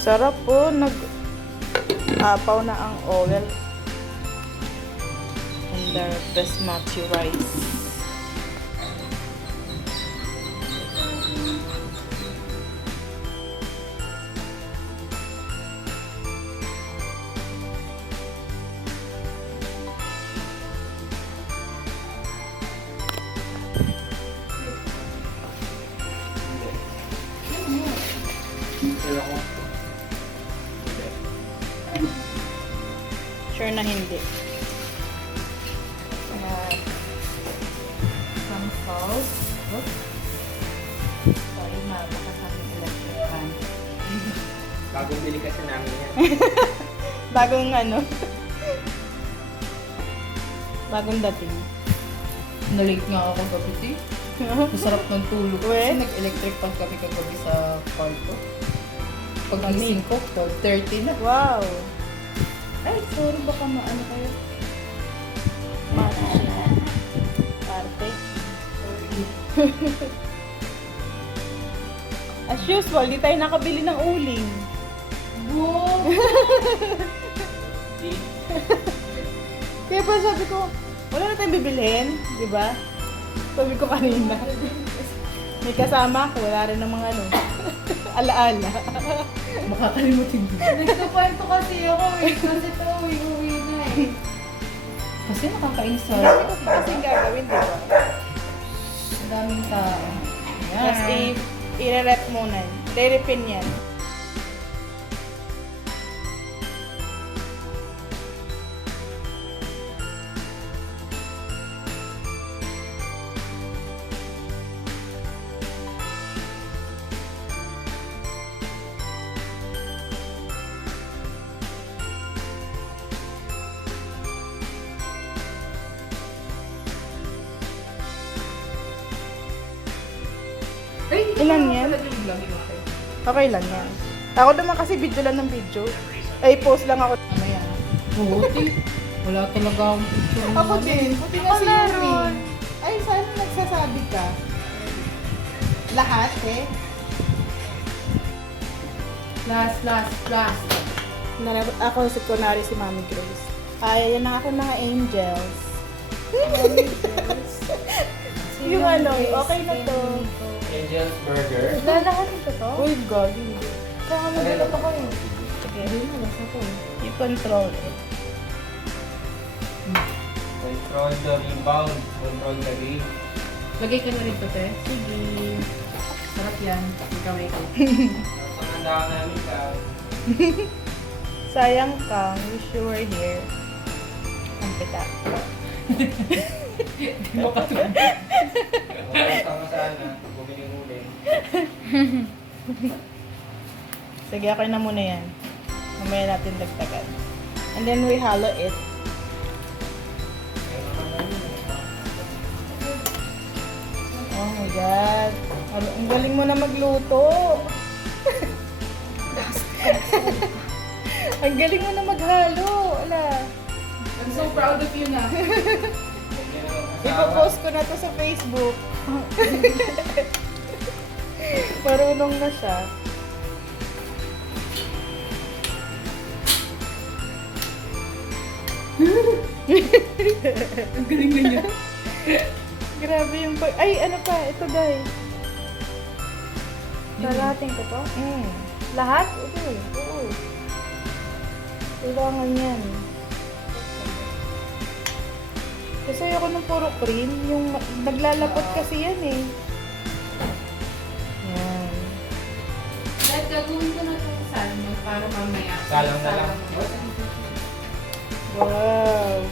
Sarap po. Nag-apaw na ang oil. And the basmati rice. Sure na hindi. Some salt. Oops. Sorry ma, baka sa aking electric fan. Bagong bili kasi namin yan. Bagong ano? Bagong dating. Na-late nga ako kagabi. Masarap ng tulog. We? Kasi nag-electric pan kami kagabi sa kwarto. Pag-gising ko, 12:30 na. Wow! Ay, sorry, baka maano kayo. Match. Arte. As usual, di tayo nakabili ng uling. Wow! Kaya pa sabi ko, wala na tayong bibilhin, di ba? Sabi ko kanina. May kasama ako, wala rin ng mga ano, alaala. Makakalimutin mo. Nagkakwento kasi ako eh. Kasi ito, uwi na eh. Kasi nakakainis sa Sabi ko kasi gagawin, di ba? Ang daming tao. Tapos i-rep muna. Re-repin yan. Ay, Ilan yan? Okay lang yan. Ako naman kasi video lang ng video. Ay, post lang ako. Ano yan? Buti. Wala talaga akong picture. Ako din. Buti na si Yumi. Ay, saan nagsasabi ka? Lahat eh. Last. Ako si Kunari si Mami Grace. Ay, yan ang ako mga angels. Yung ano, okay na to. Angel's Burger. Lalahanin ko to? Uy, God. Kaya magulat ako eh. Sige. You control it. Control the rebound. Control the game. Lagay ka na rito, te. Sige. Sarap yan. Ikaw. Ang handa ka namin ka. Sayang ka. Wish you were here. Ang pita. Hindi mo katulad. Basta ka sana. Bumili muli. Sige, okay na muna yan. Mamaya natin dagdagan. And then we hollow it. Oh my God. Ang galing mo na magluto. Ang galing mo na maghalo. Ala. I'm so proud of you na. Ipopost ko na to sa Facebook. Marunong na siya. Ang galing na niya. Grabe yung pag... Ay, ano pa? Ito, guys. Lalahatin ko to? Lahat? Oo. Kailangan yan. Kasi ayoko ng puro cream. Yung naglalapot kasi yan eh. Yan. Dahil gagawin ko na itong salmon para mamaya. Salang na lang. Wow.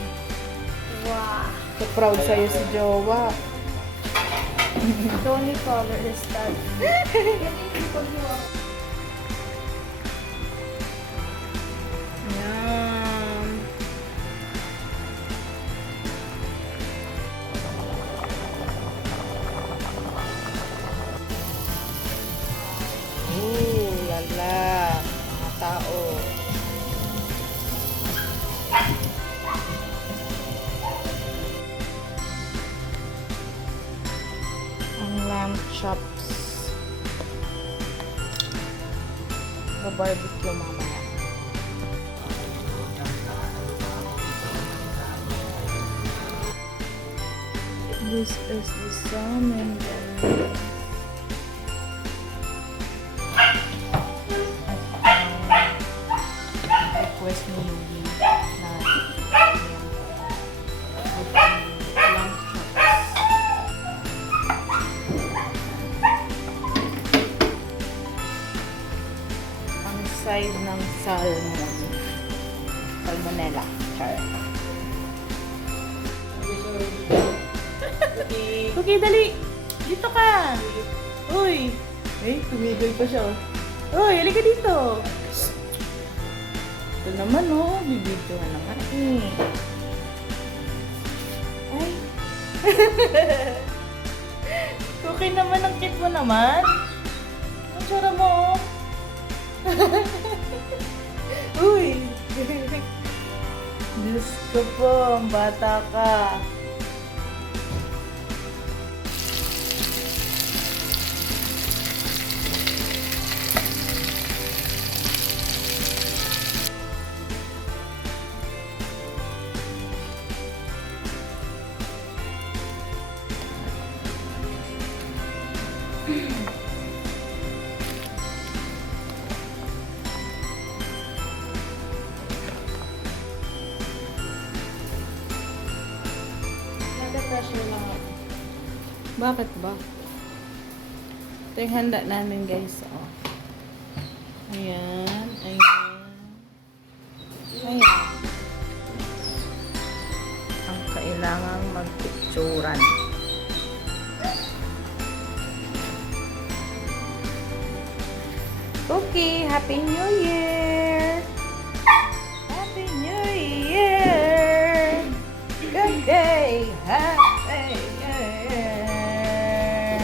Wow. So proud sa'yo si Jowa. Don't cover the stud. Yan. Lala. Mga tao. Ang lamb chops. magka-barbecue mamaya. This is the salmon. Request ni Yugi na lamb chops. Ang side ng salmon. Salmonella. Char. Okay, dali. Dito ka. Uy. Eh, tumigil pa siya. Uy, halika dito. Ito naman, oh. Bibidyohan naman. Ay. Okay naman ang kit mo naman. Ang tsura mo, oh. Uy. Diyos ko po, ang bata ka. Nada-pressure lang ako. Bakit ba? Ito yung handa namin, guys. Oh. Ayan. Ayan. Ayan. Ang kailangang magpicturan. Okay, Happy New Year! Happy New Year! Good day! Happy New Year!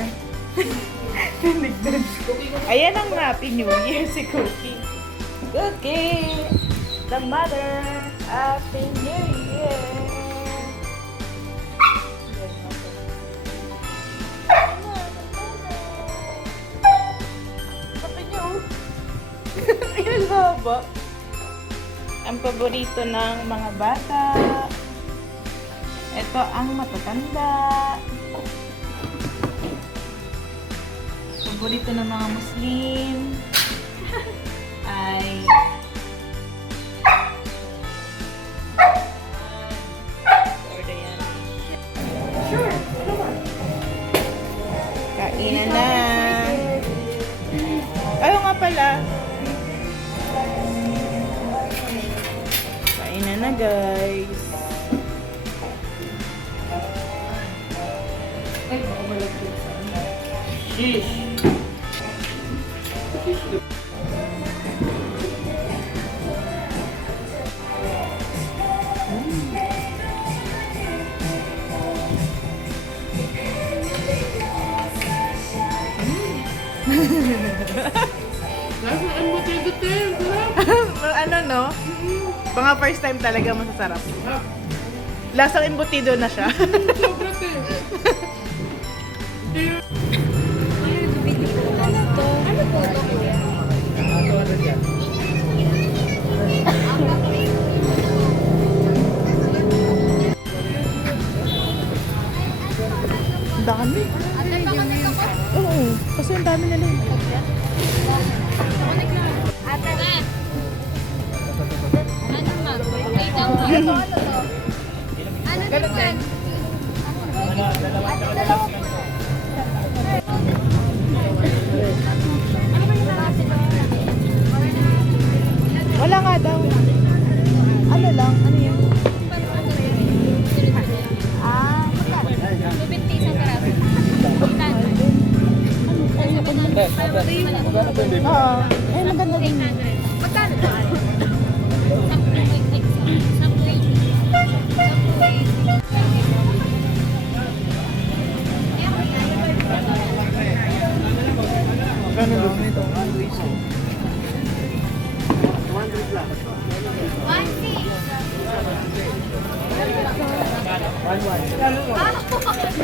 Ayan ang Happy New Year si Cookie. Cookie! The mother! Happy New Year! Ayun, haba. Ang paborito ng mga bata. Ito ang matatanda. Paborito ng mga Muslim. Ay sure. Kainan na. Ayaw nga pala. Kainan na, guys. Ay, baka malagyan sa ano. Sheesh! Lasa ang buti-buti. Ano, no? Mga first time talaga masasarap. Lasang embutido na siya. Sobra te. Ang dami. Oo, kasi ang dami nila. Wala nga daw. Ano lang? Ano yan? Ah, magkano? 250 isang karato. Oo. Eh, maganda din. Magkano to? 10. Magkano daw nito?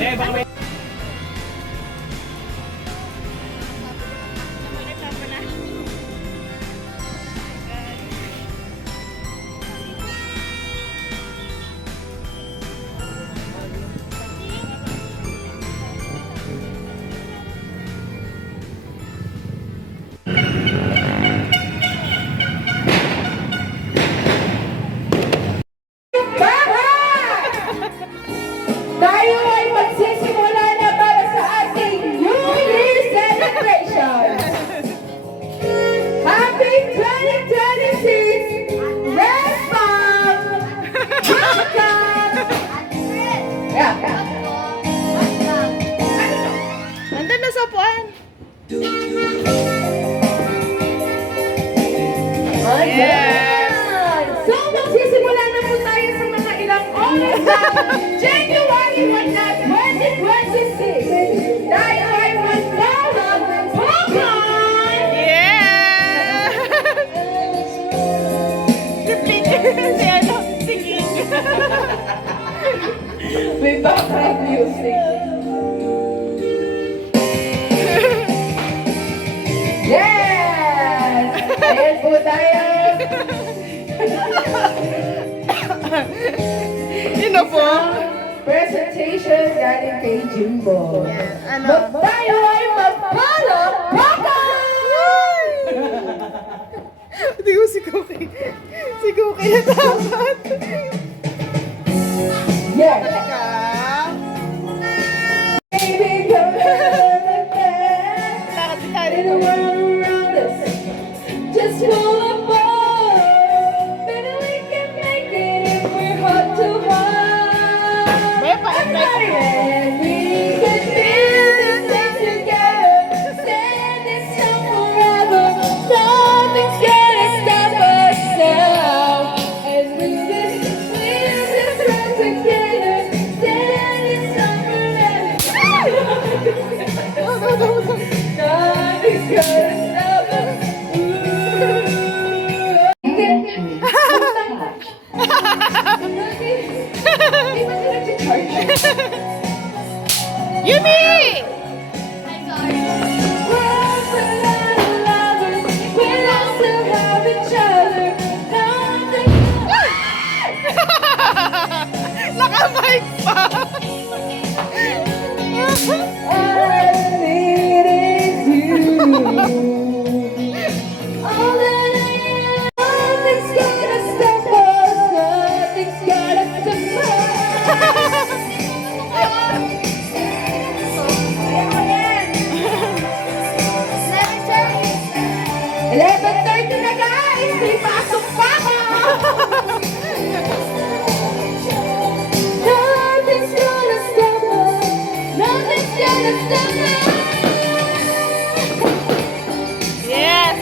Eh, baka may... 2026 Red Bomb Podcast! Yeah. Nandun na sa upuan. Ayan! So, magsisimula na po tayo sa mga ilang oras na January 1 na 2026. Tayo ay magbalag ng Pokemon! Yeah! Si ano? Si King. May background music. Yes! Ayan po tayo. Sino po? Presentation galing kay Jimbo. Ano? Tayo ay magpalo Pokemon! Hindi ko si Cookie. Si Cookie na dapat. Yes! Teka. Baby, come on again. Lakad si In Daddy. the world around us, just full of fun. Better we can make it if we're heart to heart. May pa-effect. And we can build this thing together. Stand this song forever. Nothing's gonna stop us now. And we can build this run together. Stand this song forever. Nothing's gonna stop us. Yumi! Naka-mic pa! Na guys! May pasok pa ako! Nothing's gonna stop us. Nothing's gonna stop us. Yes!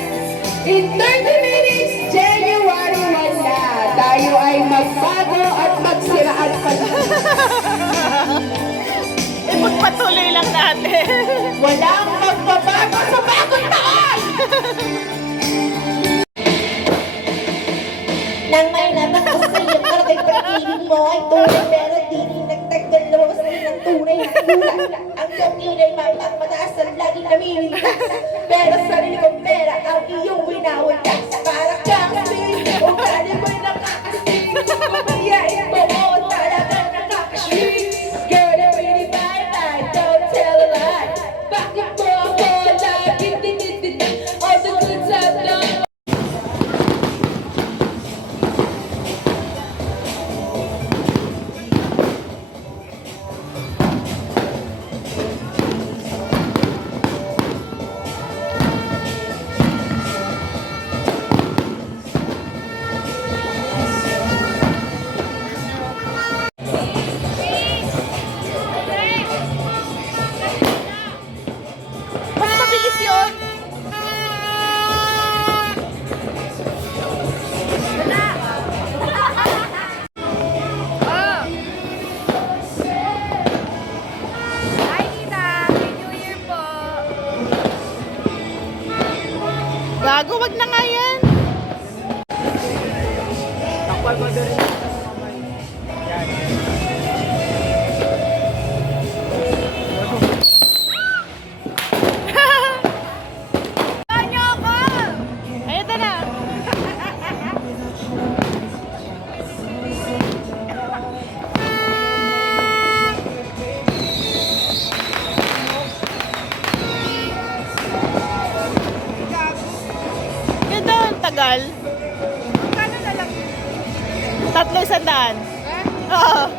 In 30 minutes, January 1 na. Tayo ay magbago at magsiraan pa. Ipagpatuloy lang natin. Walang magbabago sa bagong taon! Nang may natakos sa iyo, karakay pag-ibig mo ay tunay, pero di rin nagtagal lumabas na rin ang tunay na tula. Ang iyong yun ay mapapataas at laging namimiligtas. Pero sarili kong pera ang iyong winawagas. Para kang free, o kali mo'y nakakasing. Kumayain mo mo talagang nakakasing. Girl, you're really bye-bye, don't tell a lie. Bakit mo ako laging tinitignan all the good I've done? Mas mabilis yun. Gago, wag na nga yan. Takpan mo doon. Ayun na. Yun doon, tagal. Kano na lang? 300. Oo.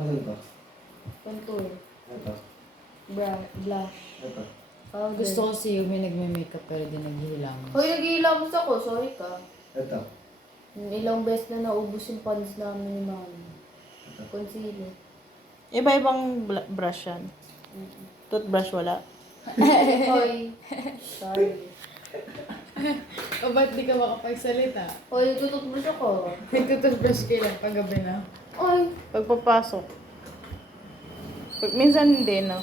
Ano ito? Contour. Ito. Blush. Ito. Powder. Gusto ko si Yumi nagme-makeup pero di naghihilang. Hoy, naghihilamos ako. Sorry ka. Ito. Ilang beses na naubos yung pants namin ni Mami. Concealer. Iba-ibang brush yan. Toothbrush wala. Hoy. Sorry. O ba't di ka makapagsalita? Hoy, tututbrush ako. Nagtututbrush ka lang paggabi na. Hoy. Pagpapasok. Minsan hindi, no?